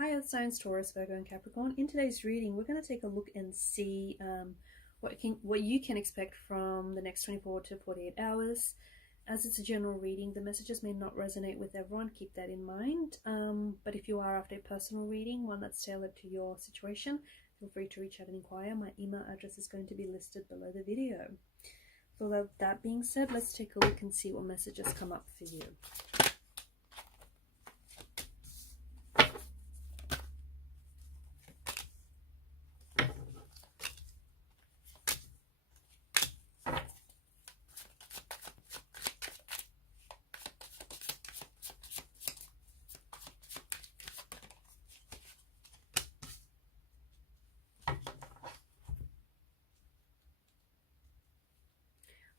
Hi Earth signs, Taurus, Virgo and Capricorn. In today's reading, we're going to take a look and see what you can expect from the next 24 to 48 hours. As it's a general reading, the messages may not resonate with everyone. Keep that in mind. But if you are after a personal reading, one that's tailored to your situation, feel free to reach out and inquire. My email address is going to be listed below the video. So that being said, let's take a look and see what messages come up for you.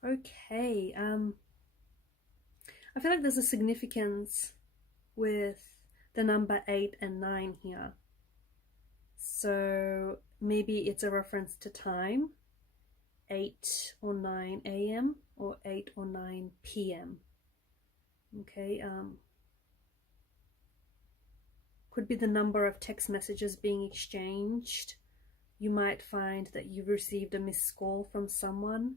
Okay, I feel like there's a significance with the number 8 and 9 here. So maybe it's a reference to time, 8 or 9 a.m. or 8 or 9 p.m. Okay, could be the number of text messages being exchanged. You might find that you've received a missed call from someone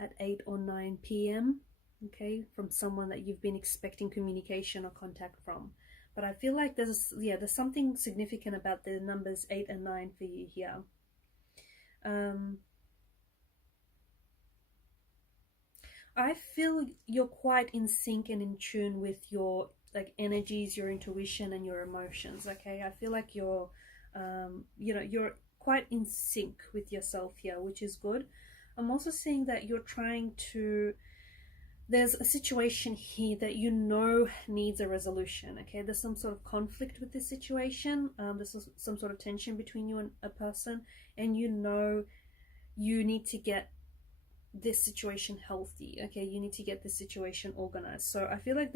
at 8 or 9 p.m. okay, from someone that you've been expecting communication or contact from. But I feel like there's something significant about the numbers 8 and 9 for you here. I feel you're quite in sync and in tune with your energies, your intuition and your emotions. Okay, I feel like you're you're quite in sync with yourself here, which is good. I'm also seeing that you're trying to, there's a situation here that you know needs a resolution. Okay, there's some sort of conflict with this situation. There's some sort of tension between you and a person, and you know you need to get this situation healthy. Okay, you need to get this situation organized. So I feel like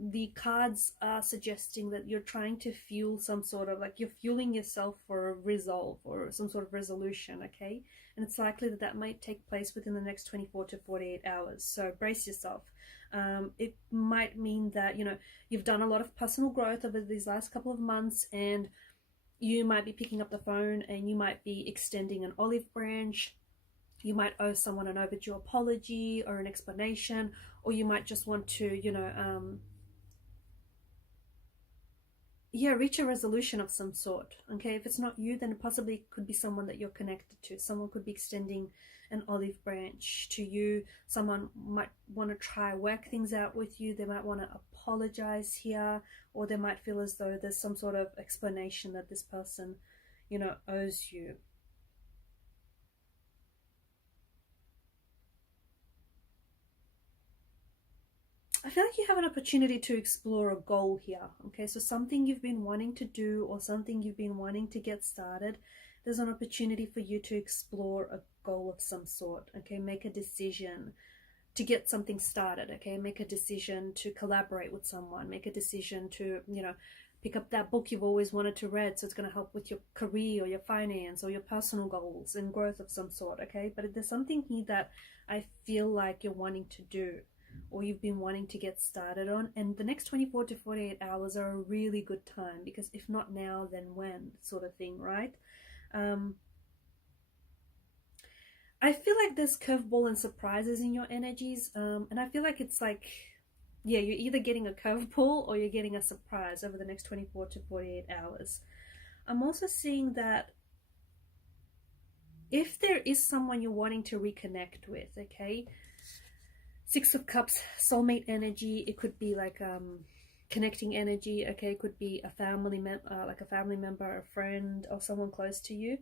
the cards are suggesting that you're trying to fuel some sort of, you're fueling yourself for a resolve or some sort of resolution. Okay, and it's likely that might take place within the next 24 to 48 hours. So brace yourself. It might mean that you've done a lot of personal growth over these last couple of months, and you might be picking up the phone and you might be extending an olive branch. You might owe someone an overdue apology or an explanation, or you might just want to reach a resolution of some sort. Okay, if it's not you, then it possibly could be someone that you're connected to. Someone could be extending an olive branch to you. Someone might want to try work things out with you. They might want to apologize here, or they might feel as though there's some sort of explanation that this person owes you. I feel like you have an opportunity to explore a goal here. Okay, so something you've been wanting to do or something you've been wanting to get started, there's an opportunity for you to explore a goal of some sort. Okay, make a decision to get something started. Okay, make a decision to collaborate with someone, make a decision to pick up that book you've always wanted to read, so it's going to help with your career or your finance or your personal goals and growth of some sort. Okay, but there's something here that I feel like you're wanting to do, or you've been wanting to get started on, and the next 24 to 48 hours are a really good time, because if not now, then when, sort of thing, right? I feel like there's curveball and surprises in your energies, and I feel like it's you're either getting a curveball or you're getting a surprise over the next 24 to 48 hours. I'm also seeing that if there is someone you're wanting to reconnect with, okay, 6 of Cups, soulmate energy. It could be connecting energy. Okay, it could be a family member, a friend, or someone close to you.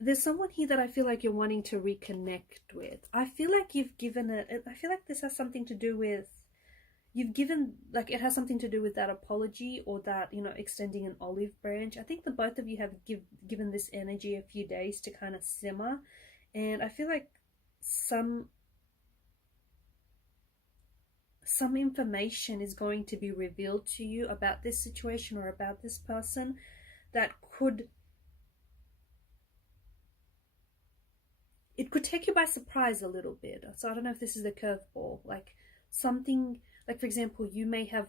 There's someone here that I feel like you're wanting to reconnect with. I feel like you've given it. I feel like this has something to do with it has something to do with that apology, or that extending an olive branch. I think the both of you have given this energy a few days to kind of simmer, and I feel like some information is going to be revealed to you about this situation or about this person that could take you by surprise a little bit. So I don't know if this is the curveball, something for example, you may have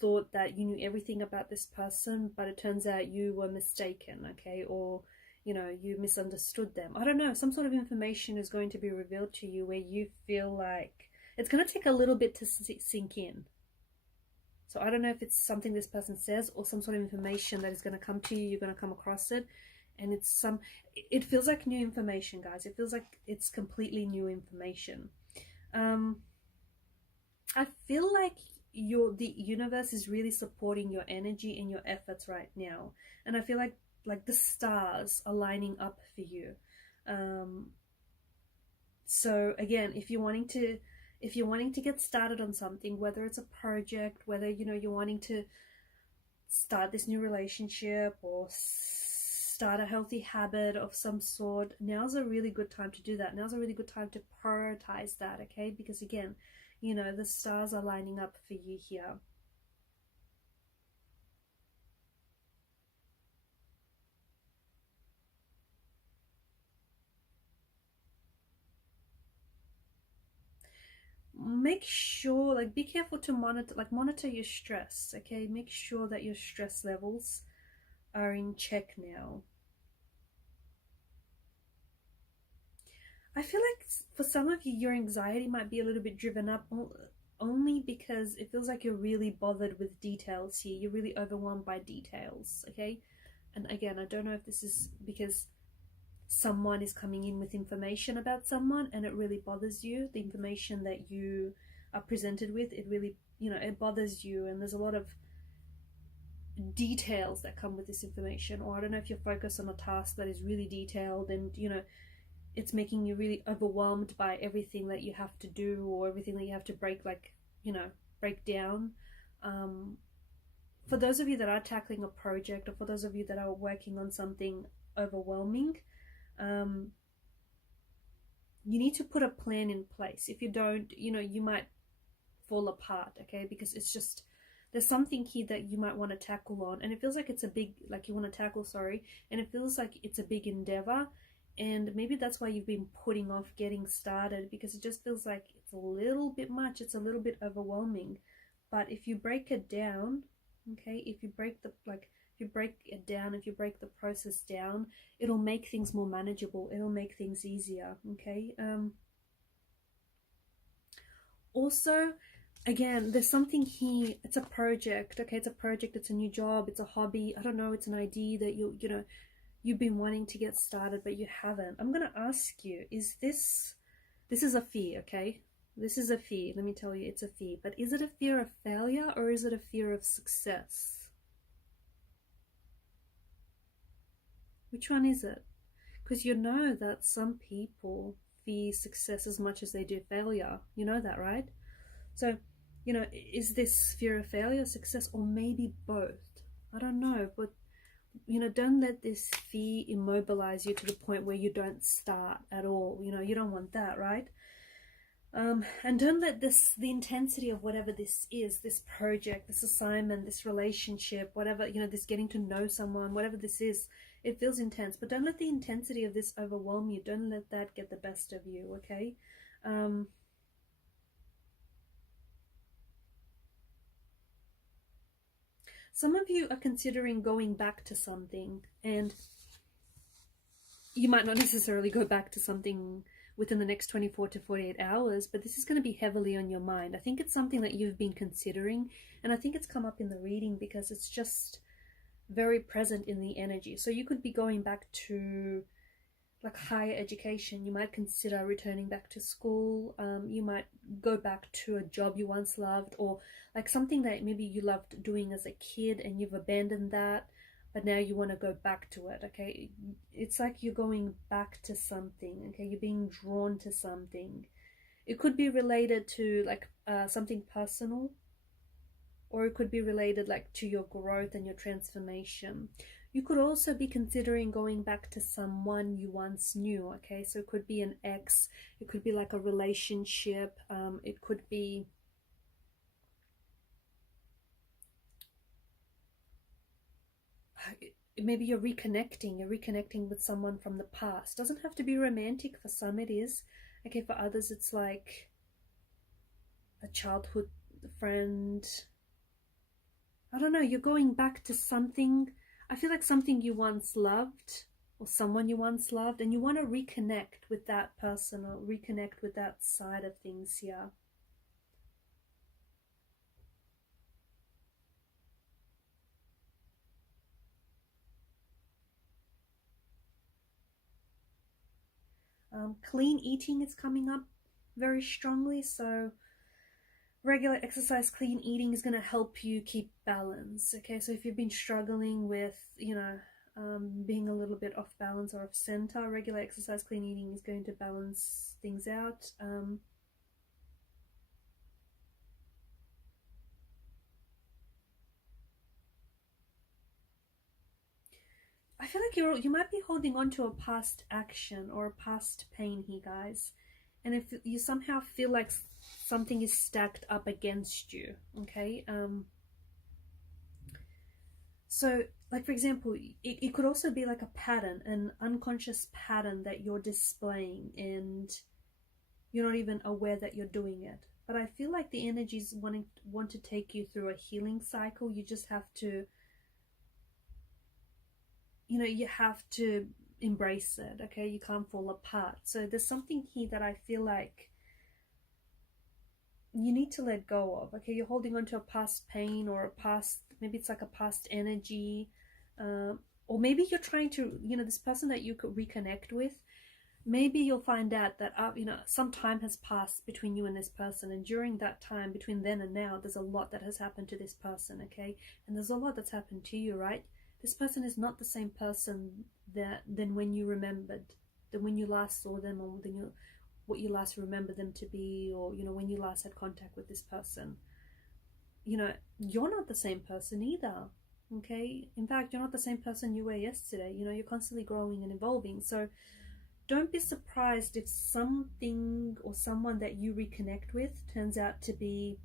thought that you knew everything about this person, but it turns out you were mistaken, okay? Or, you know, you misunderstood them. I don't know, some sort of information is going to be revealed to you where you feel like it's going to take a little bit to sink in. So I don't know if it's something this person says or some sort of information that is going to come to you. You're going to come across it, and it feels like new information, guys. It feels like it's completely new information. I feel like the universe is really supporting your energy and your efforts right now, and I feel like the stars are lining up for you. So again, if you're wanting to get started on something, whether it's a project, whether, you know, you're wanting to start this new relationship or start a healthy habit of some sort, now's a really good time to do that. Now's a really good time to prioritize that, okay? Because again, you know, the stars are lining up for you here. Make sure, like, be careful to monitor your stress, okay? Make sure that your stress levels are in check now. I feel like for some of you, your anxiety might be a little bit driven up only because it feels like you're really bothered with details here. You're really overwhelmed by details, okay? And again, I don't know if this is because someone is coming in with information about someone and it really bothers you. The information that you are presented with, it really, you know, it bothers you, and there's a lot of details that come with this information. Or I don't know if you're focused on a task that is really detailed and, you know, it's making you really overwhelmed by everything that you have to do or everything that you have to break down. For those of you that are tackling a project, or for those of you that are working on something overwhelming, you need to put a plan in place. If you don't, you know, you might fall apart, okay? Because it's just, there's something here that you might want to tackle on, and it feels like it's a big, like you want to tackle, sorry, and it feels like it's a big endeavor. And maybe that's why you've been putting off getting started, because it just feels like it's a little bit much, it's a little bit overwhelming. But if you break it down, okay, if you break the process down, it'll make things more manageable, it'll make things easier, okay? Also, again, there's something here, it's a project, okay? It's a project, it's a new job, it's a hobby, I don't know, it's an idea that you've been wanting to get started, but you haven't. I'm going to ask you, this is a fear, okay? This is a fear. Let me tell you, it's a fear. But is it a fear of failure or is it a fear of success? Which one is it? Because you know that some people fear success as much as they do failure. You know that, right? So, you know, is this fear of failure, success, or maybe both? I don't know, but you know, don't let this fear immobilize you to the point where you don't start at all. You know, you don't want that, right? And don't let the intensity of whatever this is, this project, this assignment, this relationship, whatever, you know, this getting to know someone, whatever this is, it feels intense. But don't let the intensity of this overwhelm you. Don't let that get the best of you, okay? Some of you are considering going back to something, and you might not necessarily go back to something within the next 24 to 48 hours, but this is going to be heavily on your mind. I think it's something that you've been considering, and I think it's come up in the reading because it's just very present in the energy. So you could be going back to like higher education. You might consider returning back to school. You might go back to a job you once loved, or like something that maybe you loved doing as a kid and you've abandoned that, but now you want to go back to it, okay? It's like you're going back to something, okay? You're being drawn to something. It could be related to like something personal, or it could be related like to your growth and your transformation. You could also be considering going back to someone you once knew, okay? So it could be an ex, it could be like a relationship, it could be maybe you're reconnecting with someone from the past. Doesn't have to be romantic. For some it is, okay? For others it's like a childhood friend, I don't know, you're going back to something. I feel like something you once loved, or someone you once loved, and you want to reconnect with that person or reconnect with that side of things here. Clean eating is coming up very strongly, so regular exercise, clean eating is going to help you keep balance. Okay, so if you've been struggling with, being a little bit off balance or off center, regular exercise, clean eating is going to balance things out. I feel like you might be holding on to a past action or a past pain here, guys. And if you somehow feel like something is stacked up against you, okay? So, like, for example, it could also be like a pattern, an unconscious pattern that you're displaying and you're not even aware that you're doing it. But I feel like the energies want to take you through a healing cycle. You just have to, you have to embrace it, okay? You can't fall apart. So there's something here that I feel like you need to let go of, okay? You're holding on to a past pain or a past, maybe it's like a past energy, or maybe you're trying to, this person that you could reconnect with, maybe you'll find out that, some time has passed between you and this person, and during that time, between then and now, there's a lot that has happened to this person, okay? And there's a lot that's happened to you, right? This person is not the same person than when you remembered, than when you last saw them, or what you last remember them to be, or when you last had contact with this person. You're not the same person either, okay? In fact, you're not the same person you were yesterday. You're constantly growing and evolving. So don't be surprised if something or someone that you reconnect with turns out to be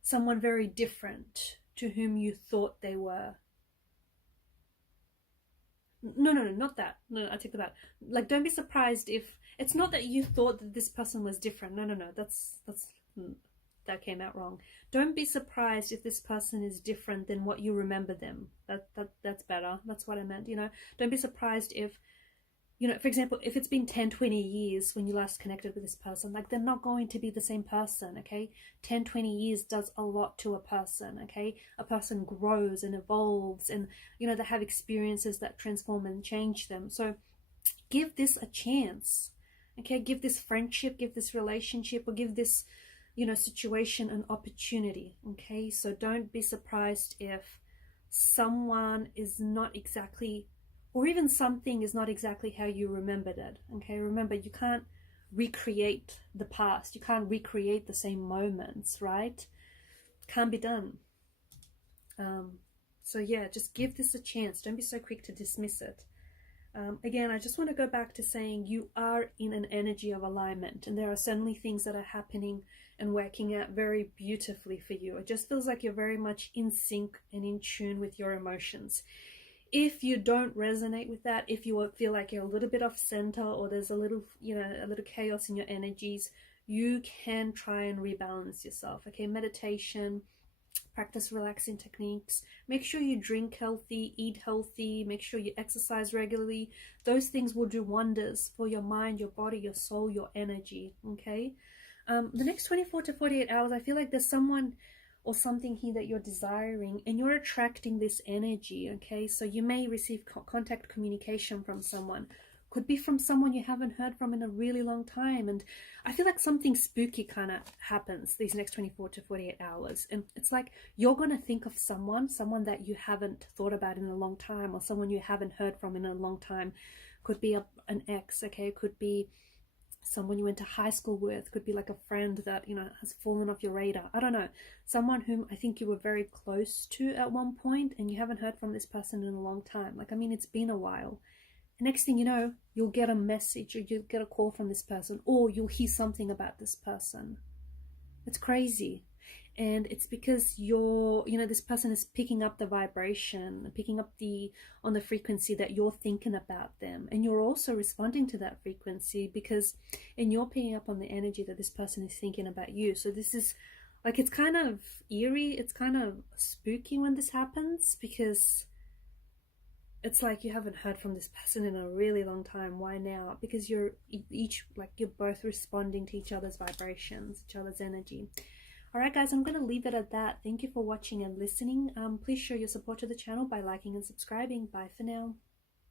someone very different to whom you thought they were. No, not that. No, I take that back. Like, don't be surprised if it's not that you thought that this person was different. No, that's that came out wrong. Don't be surprised if this person is different than what you remember them. That's better. That's what I meant. Don't be surprised if, for example, if it's been 10, 20 years when you last connected with this person, like, they're not going to be the same person, okay? 10, 20 years does a lot to a person, okay? A person grows and evolves, and, they have experiences that transform and change them. So give this a chance, okay? Give this friendship, give this relationship, or give this, situation an opportunity, okay? So don't be surprised if someone is not exactly, or even something is not exactly how you remembered it, okay? Remember, you can't recreate the past. You can't recreate the same moments, right? Can't be done. So yeah, just give this a chance. Don't be so quick to dismiss it. Again, I just want to go back to saying you are in an energy of alignment, and there are certainly things that are happening and working out very beautifully for you. It just feels like you're very much in sync and in tune with your emotions. If you don't resonate with that, if you feel like you're a little bit off center, or there's a little chaos in your energies, you can try and rebalance yourself, okay? Meditation, practice relaxing techniques, make sure you drink healthy, eat healthy, make sure you exercise regularly. Those things will do wonders for your mind, your body, your soul, your energy, okay? The next 24 to 48 hours, I feel like there's someone or something here that you're desiring, and you're attracting this energy, okay? So you may receive contact communication from someone. Could be from someone you haven't heard from in a really long time. And I feel like something spooky kind of happens these next 24 to 48 hours. And it's like you're going to think of someone that you haven't thought about in a long time, or someone you haven't heard from in a long time. Could be an ex, okay? Could be someone you went to high school with, could be like a friend that, has fallen off your radar. I don't know. Someone whom I think you were very close to at one point, and you haven't heard from this person in a long time. Like, I mean, it's been a while. And next thing you know, you'll get a message, or you'll get a call from this person, or you'll hear something about this person. It's crazy. And it's because you're, you know, this person is picking up the vibration, picking up on the frequency that you're thinking about them, and you're also responding to that frequency, because and you're picking up on the energy that this person is thinking about you. So this is like, it's kind of eerie, it's kind of spooky when this happens, because it's like you haven't heard from this person in a really long time. Why now? Because you're each, like, you're both responding to each other's vibrations, each other's energy. Alright guys, I'm going to leave it at that. Thank you for watching and listening. Please show your support to the channel by liking and subscribing. Bye for now.